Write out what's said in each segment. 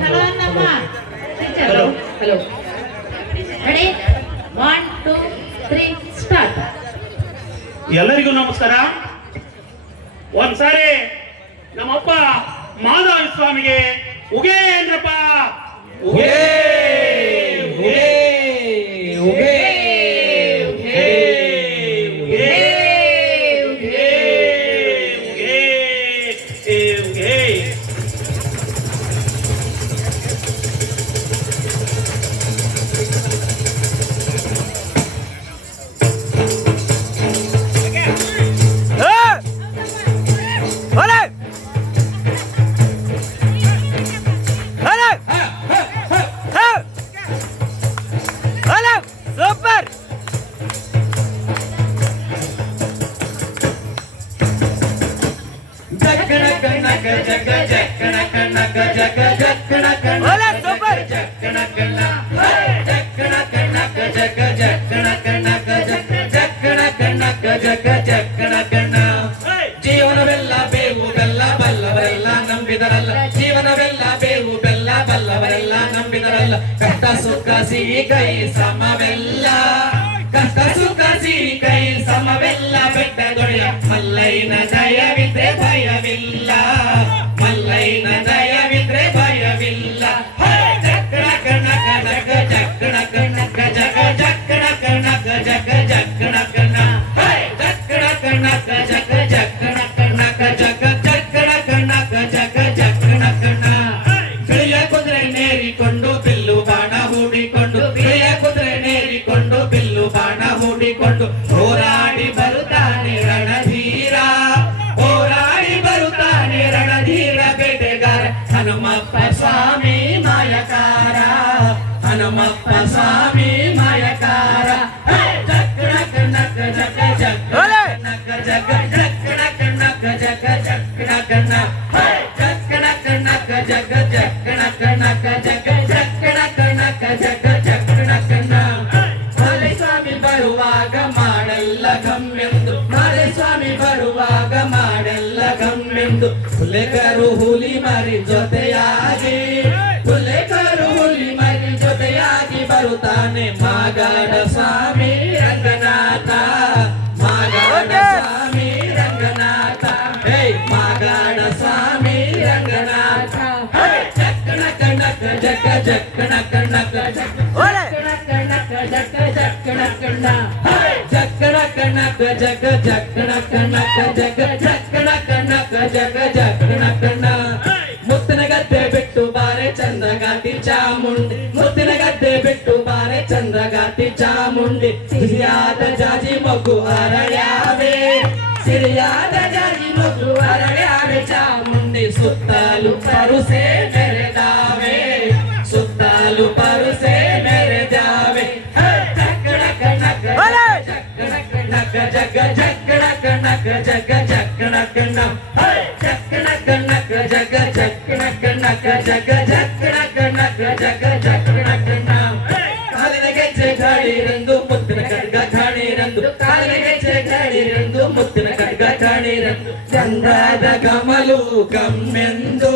Hello Annamma teacher hello hello ready one two three start ಎಲ್ಲರಿಗೂ ನಮಸ್ಕಾರ. ಒಂದ್ಸಾರಿ ನಮ್ಮಪ್ಪ ಮಾಧವ ಸ್ವಾಮಿಗೆ ಉಗೇಂದ್ರಪ್ಪ. ಉಗೇ ಉಗೇ జగ జగ్గణ ఓలే, కన్నక సూపర్. జగ్గణ కన్న జగ్గణ కన్నక జగ జగ్గణ కన్నక జగ జగ్గణ కన్నక జగ జగ్గణ కన్న ಜೀವನವೆಲ್ಲ ಬೇವು ಬೆಲ್ಲ ಬಲ್ಲವರೆಲ್ಲ ನಂಬಿದರಲ್ಲ ಜೀವನವೆಲ್ಲ ಬೇವು ಬೆಲ್ಲ ಬಲ್ಲವರೆಲ್ಲ ನಂಬಿದರಲ್ಲ ಕಷ್ಟ ಸುಖ ಸಿಹಿ ಕೈ ಸಮವೆಲ್ಲ ಕಷ್ಟ ಸುಖ ಸಿಹಿ ಕೈ ಸಮವೆಲ್ಲ ಬೆಟ್ಟ ಹನುಮಪ್ಪ ಸ್ವಾಮಿ ಮಾಯಕಾರ ಹನುಮಪ್ಪ ಸ್ವಾಮಿ ಮಾಯಕಾರ ಜಗ್ ಡಕ್ ನಕ್ ಜಗ ಜಗ್ ನಕ್ ಜಗ ಜಗ್ ಡಕ್ ನಕ್ ಜಗ ಜಗ್ ನಕ್ ನಕ್ ಜಗ್ ಡಕ್ ನಕ್ ಜಗ ಜಗ್ ನಕ್ ನಕ್ ಜಗ ಗಮ್ಮೆಂದು ಹುಲೆಕರು ಹುಲಿ ಮರಿ ಜೊತೆಯಾಗಿ ಹುಲೆಕರು ಹುಲಿ ಮರಿ ಜೊತೆಯಾಗಿ ಬರುತ್ತಾನೆ ಮಾಗಾಡ ಸ್ವಾಮಿ ಜಾತಿ ಚಾಮುಂಡಿ ಸಿರಿಯಾದ ಜಾಜಿ ಮಗು ಅರಳ್ಯಾವೆ ಸಿರಿಯಾದ ಜಾಜಿ ಮಗು ಅರಳ್ಯಾವೆ ಚಾಮುಂಡಿ ಸುತ್ತಲು ಪರುಸೆ ಮೆರೆದಾವೆ ಸುತ್ತಲು ಪರುಸೆ ಮೆರೆದಾವೆ ಜಗ್ಗಡಕ ನಕ ಜಗ್ಗಡಕ ನಕ ಜಗ್ಗ ಜಗ್ಗಡಕ ನಕ ಜಗ್ಗ ಜಗ್ಗಡಕ ನಕ ಜಗ್ಗಡಕ ನಕ ಜಗ್ಗ ಜಗ್ಗಡಕ ನಕ ಜಗ್ಗ ಜಗ್ಗಡಕ ನಕ ಜಗ್ಗ ಜಗ್ಗ ರಂದು ಮುತ್ತಿನ ಕಡ್ಗ ರಂದು ಕಾಲಿಗೆಚ್ಚೆ ರಂದು ಮುತ್ತಿನ ಕಡ್ಗ ರಂದು ಗಂಧಾದ ಕಮಲು ಕಮ್ಮೆಂದು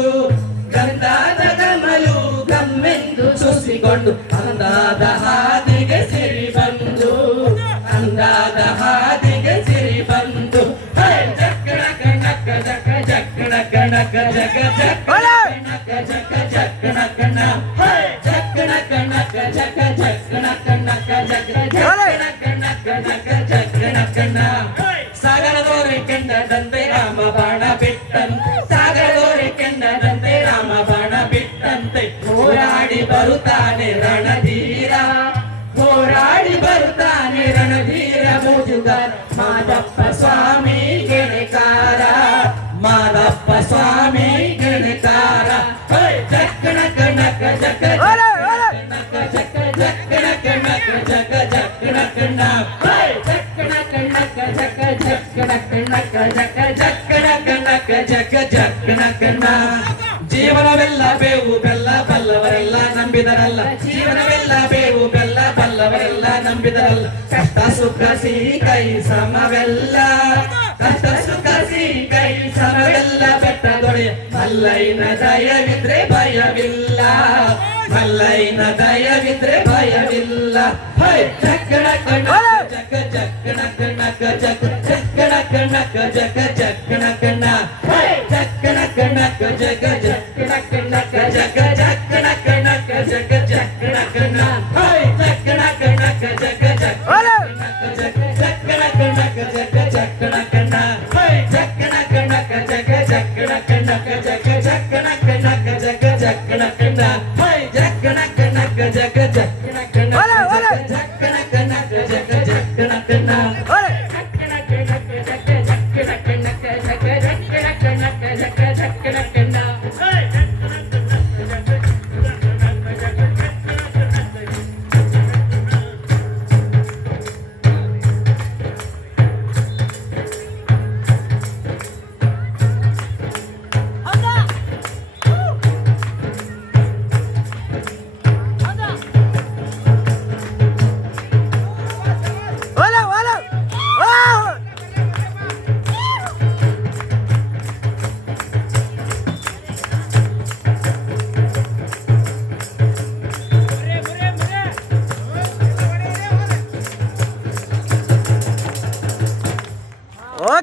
ಗಂಧಾದ ಕಮಲು ಕಮ್ಮೆಂದು ಸುಸಿಕೊಂಡು ಅಂದಾದ ಹಾದಿಗೆ ಸಿರಿ ಬಂದು ಅಂದಾದ ಹಾದಿಗೆ ಸಿರಿ ಬಂದು ಚಕ್ಕಣ ಕಣಕ ಜಕ ಚಕ್ಕಣ ಕಣಕ ಜಗ ಜಕ್ಕ ಚಕ್ಕ ಚಕ್ಕಣ ಕಣ ಸಾಗರದೋರೆ ಕೆಂಡ ದಂತೆ ರಾಮ ಬಾಣ ಬಿಟ್ಟನ್ ಸಾಗರದೋರೆ ಕೆಂಡ ದಂತೆ ರಾಮ ಬಾಣ ಬಿಟ್ಟಂತೆ ಹೋರಾಡಿ ಬರುತ್ತಾನೆ ರಣದಿ ಜೀವನವೆಲ್ಲ ಬೇವು ಬೆಲ್ಲ ಬಲ್ಲವರೆಲ್ಲ ನಂಬಿದರಲ್ಲ ಜೀವನವೆಲ್ಲ ಬೇವು ಬೆಲ್ಲ ಬಲ್ಲವರೆಲ್ಲ ನಂಬಿದರಲ್ಲ ಕಷ್ಟ ಸುಖ ಸಿಹಿ ಕೈ ಸಮವೆಲ್ಲ ಕಷ್ಟ ಸುಖ ಸಿಹಿ ಕೈ ಸಮವೆಲ್ಲ ಬೆಟ್ಟ ದೊಡೆಯ ಮಲ್ಲೈನ ದಯವಿದ್ರೆ ಭಯವಿಲ್ಲ ಮಲ್ಲೈನ ದಯವಿದ್ರೆ ಭಯವಿಲ್ಲ ಹೈ ಜಕ್ಕಣ ಕಣ ಕಣಕ್ಕ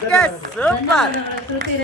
ಓಕೆ ಸೂಪರ್ ಧನ್ಯವಾದಗಳು, ಶ್ರುತಿ